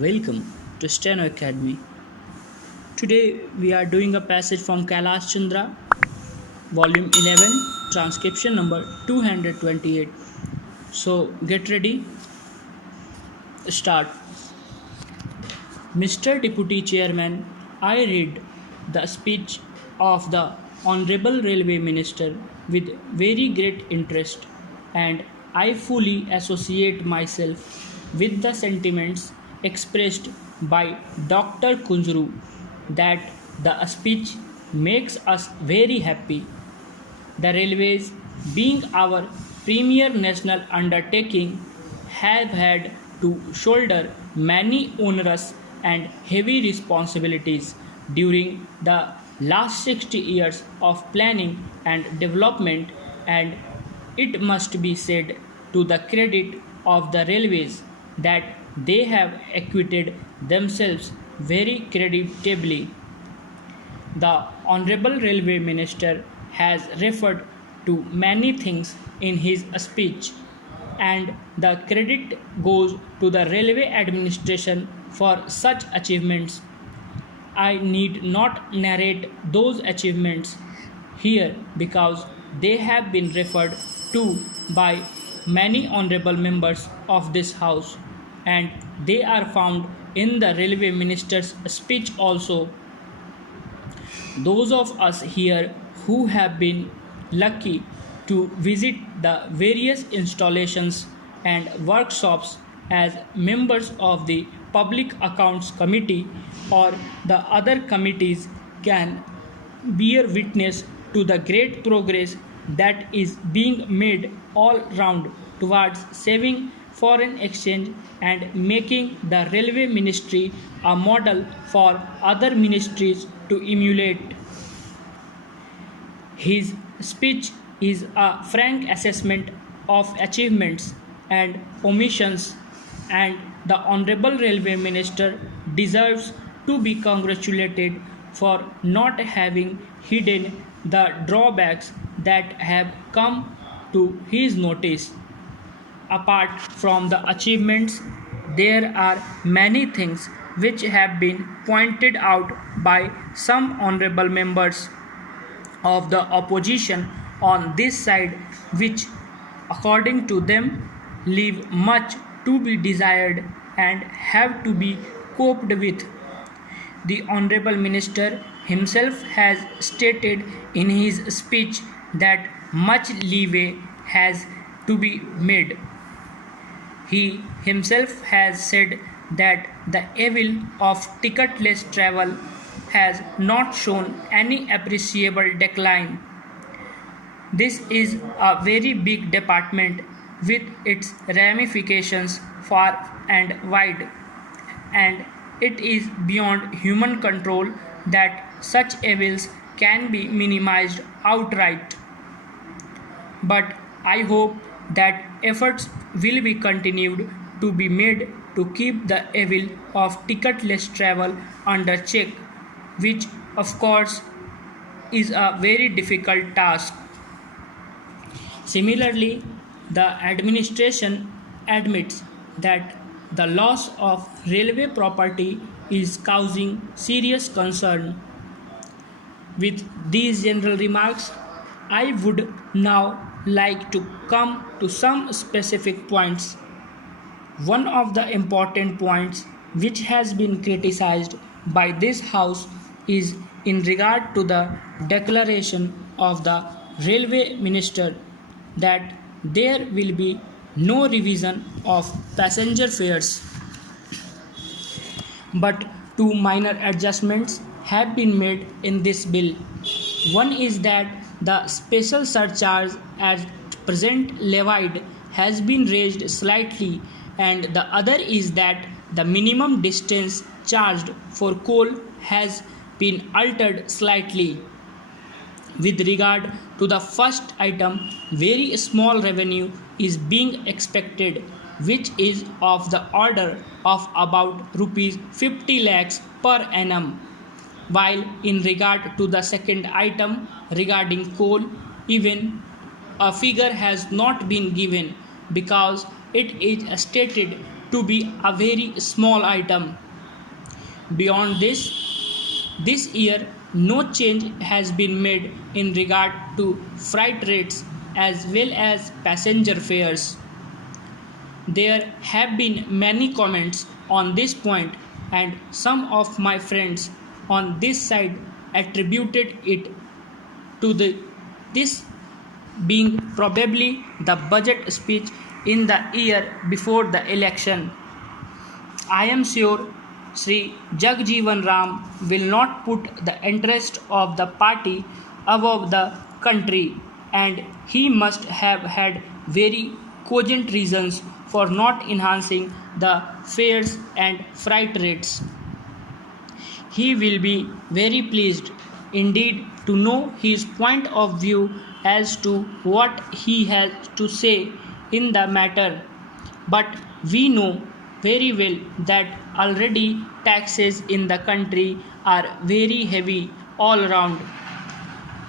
Welcome to Steno Academy. Today we are doing a passage from Kailash Chandra, volume 11, transcription number 228. So get ready, start. Mr. Deputy Chairman, I read the speech of the Honorable Railway Minister with very great interest, and I fully associate myself with the sentiments expressed by Dr. Kunjru that the speech makes us very happy. The railways, being our premier national undertaking, have had to shoulder many onerous and heavy responsibilities during the last 60 years of planning and development, and it must be said to the credit of the railways that they have acquitted themselves very creditably. The Honorable Railway Minister has referred to many things in his speech, and the credit goes to the railway administration for such achievements. I need not narrate those achievements here because they have been referred to by many honorable members of this House, and they are found in the Railway Minister's speech also. Those of us here who have been lucky to visit the various installations and workshops as members of the Public Accounts Committee or the other committees can bear witness to the great progress that is being made all round towards saving foreign exchange and making the railway ministry a model for other ministries to emulate. His speech is a frank assessment of achievements and omissions, and the Honorable Railway Minister deserves to be congratulated for not having hidden the drawbacks that have come to his notice. Apart from the achievements, there are many things which have been pointed out by some honorable members of the opposition on this side, which, according to them, leave much to be desired and have to be coped with. The Honorable Minister himself has stated in his speech that much leeway has to be made. He himself has said that the evil of ticketless travel has not shown any appreciable decline. This is a very big department with its ramifications far and wide, and it is beyond human control that such evils can be minimized outright. But I hope that efforts will be continued to be made to keep the evil of ticketless travel under check, which of course is a very difficult task. Similarly, the administration admits that the loss of railway property is causing serious concern. With these general remarks, I would now like to come to some specific points. One of the important points which has been criticized by this House is in regard to the declaration of the Railway Minister that there will be no revision of passenger fares, but two minor adjustments have been made in this bill. One is that the special surcharge at present levied has been raised slightly, and the other is that the minimum distance charged for coal has been altered slightly. With regard to the first item, very small revenue is being expected, which is of the order of about rupees 50 lakhs per annum. While in regard to the second item regarding coal, even a figure has not been given because it is stated to be a very small item. Beyond this year no change has been made in regard to freight rates as well as passenger fares. There have been many comments on this point, and some of my friends on this side attributed it to this being probably the budget speech in the year before the election. I am sure Sri Jagjeevan Ram will not put the interest of the party above the country, and he must have had very cogent reasons for not enhancing the fares and freight rates. He will be very pleased indeed to know his point of view as to what he has to say in the matter. But we know very well that already taxes in the country are very heavy all around.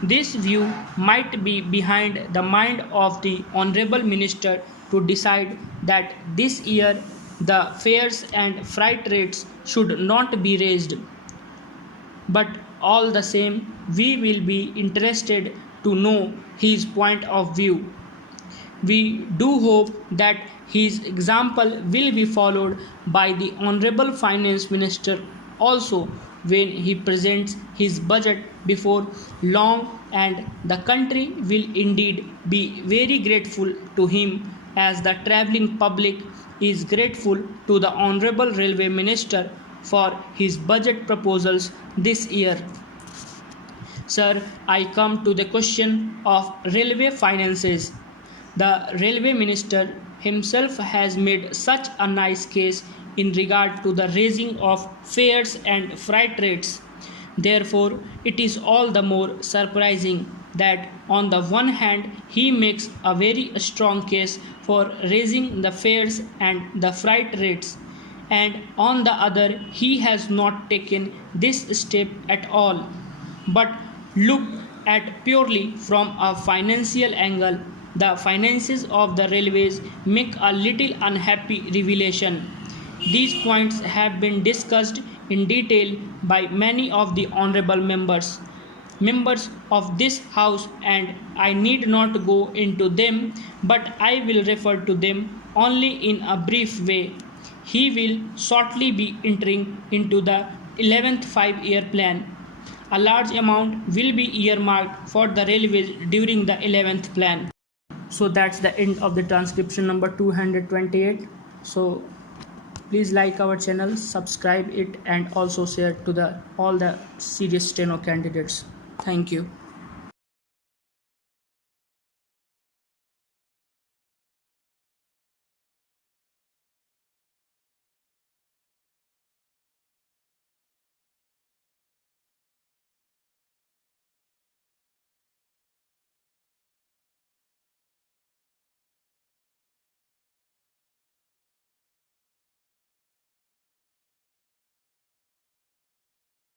This view might be behind the mind of the Honorable Minister to decide that this year the fares and freight rates should not be raised. But all the same, we will be interested to know his point of view. We do hope that his example will be followed by the Honorable Finance Minister also when he presents his budget before long, and the country will indeed be very grateful to him as the travelling public is grateful to the Honorable Railway Minister for his budget proposals this year. Sir, I come to the question of railway finances. The railway minister himself has made such a nice case in regard to the raising of fares and freight rates. Therefore, it is all the more surprising that on the one hand he makes a very strong case for raising the fares and the freight rates, and on the other he has not taken this step at all, but looked at purely from a financial angle. The finances of the railways make a little unhappy revelation. These points have been discussed in detail by many of the honorable members of this house, and I need not go into them, but I will refer to them only in a brief way. He will shortly be entering into the 11th 5-year plan. A large amount will be earmarked for the railways during the 11th plan. So that's the end of the transcription number 228. So please like our channel, subscribe it, and also share to all the serious steno candidates. Thank you.